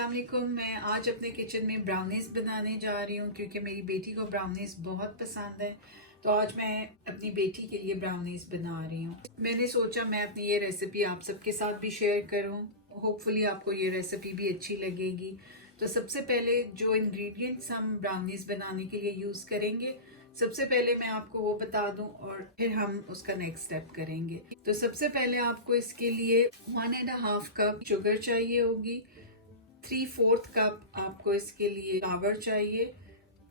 अस्सलाम वालेकुम। मैं आज अपने किचन में ब्राउनीज़ बनाने जा रही हूँ क्योंकि मेरी बेटी को ब्राउनीज़ बहुत पसंद है। तो आज मैं अपनी बेटी के लिए ब्राउनीज़ बना रही हूँ। मैंने सोचा मैं अपनी ये रेसिपी आप सबके साथ भी शेयर करूँ। होपफुली आपको ये रेसिपी भी अच्छी लगेगी। तो सबसे पहले जो इंग्रेडिएंट्स हम ब्राउनीज़ बनाने के लिए यूज़ करेंगे, सबसे पहले मैं आपको वो बता दूं और फिर हम उसका नेक्स्ट स्टेप करेंगे। तो सबसे पहले आपको इसके लिए 1.5 कप शुगर चाहिए होगी। 3/4 कप आपको इसके लिए फ्लावर चाहिए।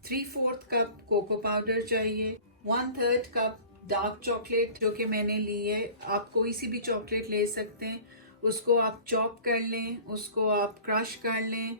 3/4 कप कोको पाउडर चाहिए। 1/3 कप डार्क चॉकलेट जो कि मैंने ली है। आप कोई सी भी चॉकलेट ले सकते हैं। उसको आप चॉप कर लें, उसको आप क्रश कर लें,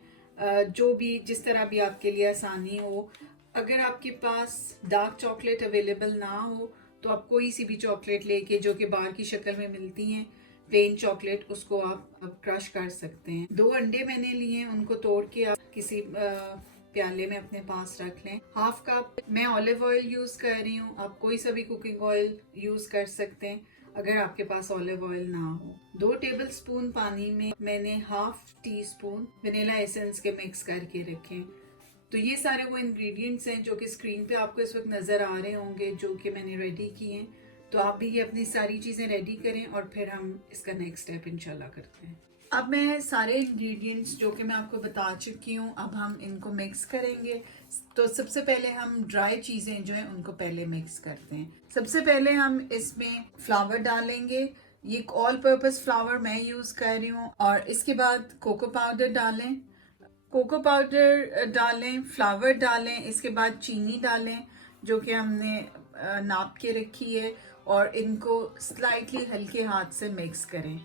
जो भी जिस तरह भी आपके लिए आसानी हो। अगर आपके पास डार्क चॉकलेट अवेलेबल ना हो तो आप कोई सी भी चॉकलेट लेके जो कि बार की शक्ल में मिलती हैं, प्लेन चॉकलेट, उसको आप क्रश कर सकते हैं। 2 अंडे मैंने लिए हैं, उनको तोड़ के आप किसी प्याले में अपने पास रख लें। 1/2 कप मैं ऑलिव ऑयल यूज कर रही हूँ। आप कोई सा भी कुकिंग ऑयल यूज कर सकते हैं अगर आपके पास ऑलिव ऑयल ना हो। 2 टेबलस्पून पानी में मैंने 1/2 टीस्पून वनीला एसेंस के मिक्स करके रखे। तो ये सारे वो इंग्रेडिएंट्स हैं जो कि स्क्रीन पे आपको इस वक्त नजर आ रहे होंगे, जो कि मैंने रेडी किए हैं। तो आप भी ये अपनी सारी चीजें रेडी करें और फिर हम इसका नेक्स्ट स्टेप इंशाल्लाह करते हैं। अब मैं सारे इंग्रेडिएंट्स जो कि मैं आपको बता चुकी हूँ, अब हम इनको मिक्स करेंगे। तो सबसे पहले हम ड्राई चीजें जो हैं उनको पहले मिक्स करते हैं। सबसे पहले हम इसमें फ्लावर डालेंगे। ये ऑल पर्पस फ्लावर मैं यूज कर रही हूँ। और इसके बाद कोको पाउडर डालें, कोको पाउडर डालें, फ्लावर डालें, इसके बाद चीनी डालें जो कि हमने नाप के रखी है, और इनको स्लाइटली हल्के हाथ से मिक्स करें।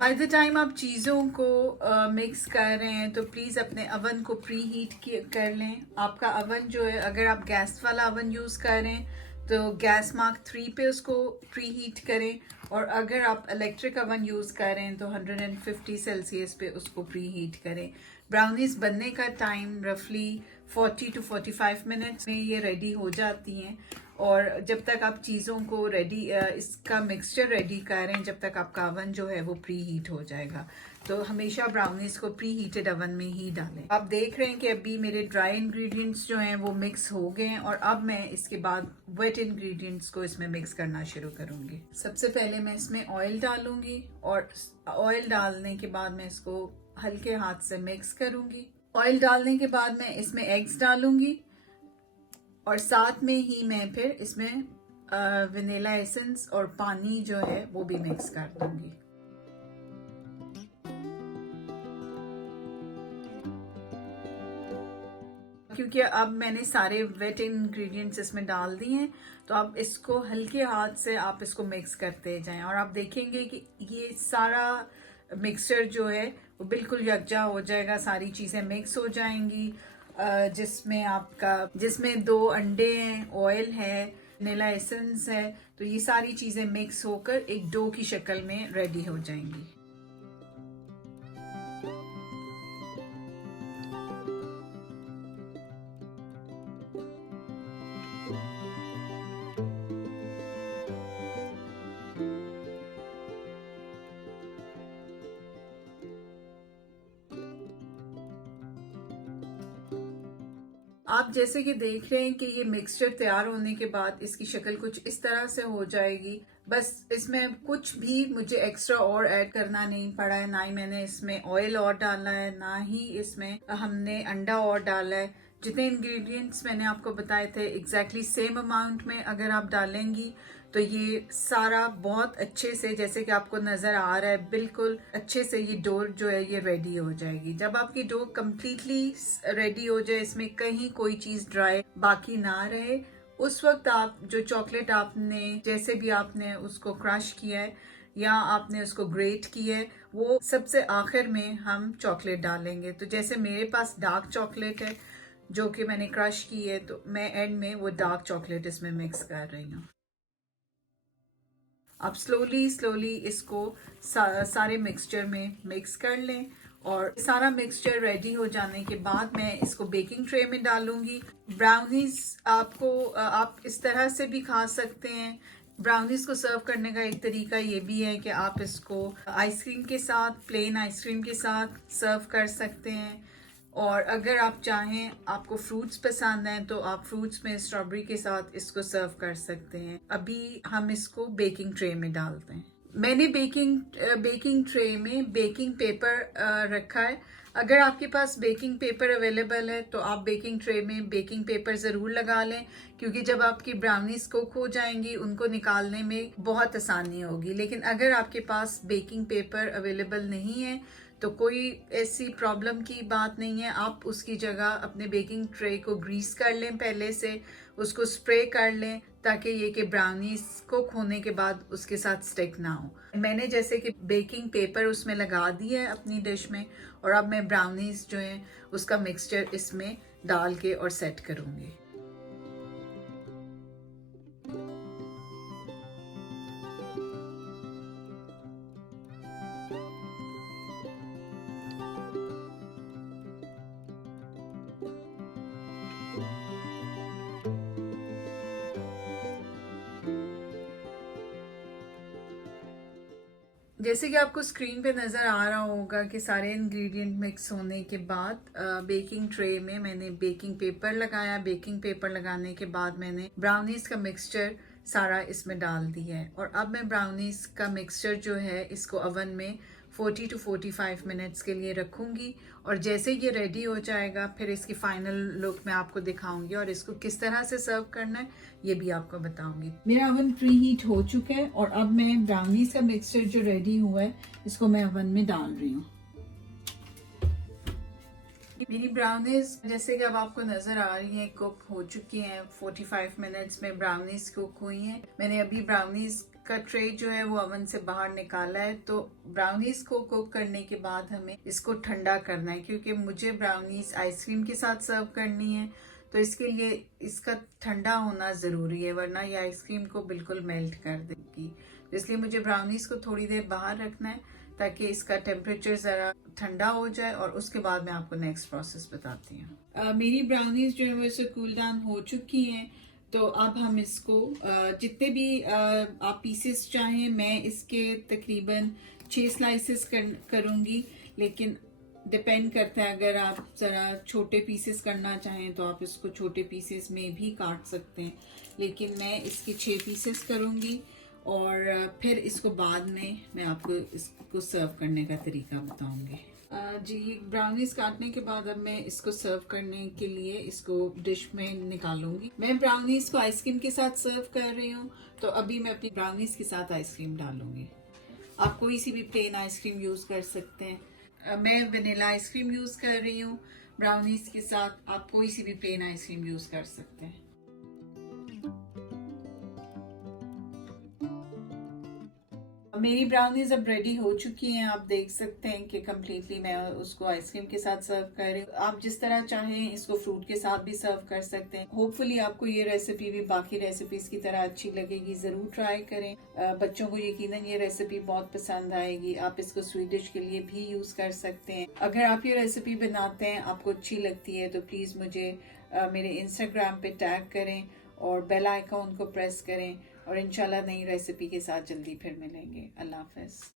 बाय द टाइम आप चीज़ों को मिक्स कर रहे हैं तो प्लीज़ अपने अवन को प्री हीट कर लें। आपका अवन जो है, अगर आप गैस वाला अवन यूज़ कर रहे हैं तो गैस मार्क 3 पे उसको प्री हीट करें, और अगर आप इलेक्ट्रिक अवन यूज़ कर रहे हैं तो 150 सेल्सियस पे उसको प्री हीट करें। ब्राउनीज बनने का टाइम रफली 40 to 45 मिनट्स में ये रेडी हो जाती हैं। और जब तक आप चीज़ों को रेडी, इसका मिक्सचर रेडी करें, जब तक आपका अवन जो है वो प्री हीट हो जाएगा। तो हमेशा ब्राउनीज को प्री हीटेड अवन में ही डालें। आप देख रहे हैं कि अभी मेरे ड्राई इंग्रेडिएंट्स जो हैं वो मिक्स हो गए हैं, और अब मैं इसके बाद वेट इंग्रेडिएंट्स को इसमें मिक्स करना शुरू करूंगी। सबसे पहले मैं इसमें ऑयल डालूंगी, और ऑयल डालने के बाद मैं इसको हल्के हाथ से मिक्स करूंगी। ऑयल डालने के बाद मैं इसमें एग्स डालूंगी, और साथ में ही मैं फिर इसमें वनीला एसेंस और पानी जो है वो भी मिक्स कर दूंगी। क्योंकि अब मैंने सारे वेट इंग्रेडिएंट्स इसमें डाल दिए हैं, तो आप इसको हल्के हाथ से आप इसको मिक्स करते जाएं, और आप देखेंगे कि ये सारा मिक्सचर जो है वो बिल्कुल यकजा हो जाएगा। सारी चीज़ें मिक्स हो जाएंगी, जिसमें 2 अंडे हैं, ऑयल है, वनीला एसेंस है। तो ये सारी चीज़ें मिक्स होकर एक डो की शक्ल में रेडी हो जाएंगी। आप जैसे कि देख रहे हैं कि ये मिक्सचर तैयार होने के बाद इसकी शक्ल कुछ इस तरह से हो जाएगी। बस इसमें कुछ भी मुझे एक्स्ट्रा और ऐड करना नहीं पड़ा है, ना ही मैंने इसमें ऑयल और डाला है, ना ही इसमें हमने अंडा और डाला है। जितने इंग्रेडिएंट्स मैंने आपको बताए थे एग्जैक्टली सेम अमाउंट में अगर आप डालेंगी तो ये सारा बहुत अच्छे से, जैसे कि आपको नजर आ रहा है, बिल्कुल अच्छे से ये डो जो है ये रेडी हो जाएगी। जब आपकी डो कम्प्लीटली रेडी हो जाए, इसमें कहीं कोई चीज ड्राई बाकी ना रहे, उस वक्त आप जो चॉकलेट आपने, जैसे भी आपने उसको क्रश किया है या आपने उसको ग्रेट किया है, वो सबसे आखिर में हम चॉकलेट डालेंगे। तो जैसे मेरे पास डार्क चॉकलेट है जो कि मैंने क्रश की है, तो मैं एंड में वो डार्क चॉकलेट इसमें मिक्स कर रही हूँ। आप स्लोली स्लोली इसको सारे मिक्सचर में मिक्स कर लें, और सारा मिक्सचर रेडी हो जाने के बाद मैं इसको बेकिंग ट्रे में डालूंगी। ब्राउनीज आप इस तरह से भी खा सकते हैं। ब्राउनीज को सर्व करने का एक तरीका ये भी है कि आप इसको आइसक्रीम के साथ, प्लेन आइसक्रीम के साथ सर्व कर सकते हैं। और अगर आप चाहें, आपको फ्रूट्स पसंद हैं, तो आप फ्रूट्स में स्ट्रॉबेरी के साथ इसको सर्व कर सकते हैं। अभी हम इसको बेकिंग ट्रे में डालते हैं। मैंने बेकिंग ट्रे में बेकिंग पेपर रखा है। अगर आपके पास बेकिंग पेपर अवेलेबल है तो आप बेकिंग ट्रे में बेकिंग पेपर ज़रूर लगा लें, क्योंकि जब आपकी ब्राउनीज कुक हो जाएंगी उनको निकालने में बहुत आसानी होगी। लेकिन अगर आपके पास बेकिंग पेपर अवेलेबल नहीं है तो कोई ऐसी प्रॉब्लम की बात नहीं है। आप उसकी जगह अपने बेकिंग ट्रे को ग्रीस कर लें, पहले से उसको स्प्रे कर लें, ताकि ये कि ब्राउनीज कुक होने के बाद उसके साथ स्टिक ना हो। मैंने जैसे कि बेकिंग पेपर उसमें लगा दिया है अपनी डिश में, और अब मैं ब्राउनीज जो है उसका मिक्सचर इसमें डाल के और सेट करूँगी। जैसे कि आपको स्क्रीन पे नज़र आ रहा होगा कि सारे इंग्रेडिएंट मिक्स होने के बाद बेकिंग ट्रे में मैंने बेकिंग पेपर लगाया। बेकिंग पेपर लगाने के बाद मैंने ब्राउनीज का मिक्सचर सारा इसमें डाल दिया है। और अब मैं ब्राउनीज का मिक्सचर जो है इसको ओवन में 40 to 45 मिनट्स के लिए रखूंगी। और जैसे ये रेडी हो जाएगा फिर इसकी फाइनल लुक मैं आपको दिखाऊंगी, और इसको किस तरह से सर्व करना है ये भी आपको बताऊंगी। मेरा ओवन प्री हीट हो चुका है और अब मैं ब्राउनीज का मिक्सचर जो रेडी हुआ है इसको मैं ओवन में डाल रही हूँ। मेरी ब्राउनीज जैसे कि अब आपको नजर आ रही हैं कुक हो चुकी हैं। 45 मिनट्स में ब्राउनीज कुक हुई हैं। मैंने अभी ब्राउनीज का ट्रे जो है वो ओवन से बाहर निकाला है। तो ब्राउनीज को कुक करने के बाद हमें इसको ठंडा करना है, क्योंकि मुझे ब्राउनीज आइसक्रीम के साथ सर्व करनी है। तो इसके लिए इसका ठंडा होना ज़रूरी है, वरना ये आइसक्रीम को बिल्कुल मेल्ट कर देगी। तो इसलिए मुझे ब्राउनीज को थोड़ी देर बाहर रखना है ताकि इसका टेम्परेचर ज़रा ठंडा हो जाए, और उसके बाद मैं आपको नेक्स्ट प्रोसेस बताती हूँ। मेरी ब्राउनीज जो है वो इसे कूल डाउन हो चुकी हैं। तो अब हम इसको जितने भी आप पीसेस चाहें, मैं इसके तकरीबन 6 स्लाइसेस करूँगी। लेकिन डिपेंड करता है, अगर आप ज़रा छोटे पीसेस करना चाहें तो आप इसको छोटे पीसेस में भी काट सकते हैं। लेकिन मैं इसके 6 पीसेस करूँगी, और फिर इसको बाद में मैं आपको इसको सर्व करने का तरीका बताऊंगी। जी, ब्राउनीज काटने के बाद अब मैं इसको सर्व करने के लिए इसको डिश में निकालूंगी। मैं ब्राउनीज को आइसक्रीम के साथ सर्व कर रही हूँ, तो अभी मैं अपनी ब्राउनीज के साथ आइसक्रीम डालूंगी। आप कोई सी भी प्लेन आइसक्रीम यूज़ कर सकते हैं। मैं वनीला आइसक्रीम यूज़ कर रही हूँ ब्राउनीज के साथ। आप कोई सी भी प्लेन आइसक्रीम यूज़ कर सकते हैं। मेरी ब्राउनीज अब रेडी हो चुकी हैं। आप देख सकते हैं कि कम्प्लीटली मैं उसको आइसक्रीम के साथ सर्व कर रही हूँ। आप जिस तरह चाहें इसको फ्रूट के साथ भी सर्व कर सकते हैं। होपफुली आपको ये रेसिपी भी बाकी रेसिपीज की तरह अच्छी लगेगी। ज़रूर ट्राई करें। बच्चों को यकीनन ये रेसिपी बहुत पसंद आएगी। आप इसको स्वीट डिश के लिए भी यूज़ कर सकते हैं। अगर आप ये रेसिपी बनाते हैं, आपको अच्छी लगती है, तो प्लीज़ मुझे मेरे इंस्टाग्राम पे टैग करें और बेल आइकॉन को प्रेस करें। और इंशाल्लाह नई रेसिपी के साथ जल्दी फिर मिलेंगे। अल्लाह हाफ़िज़।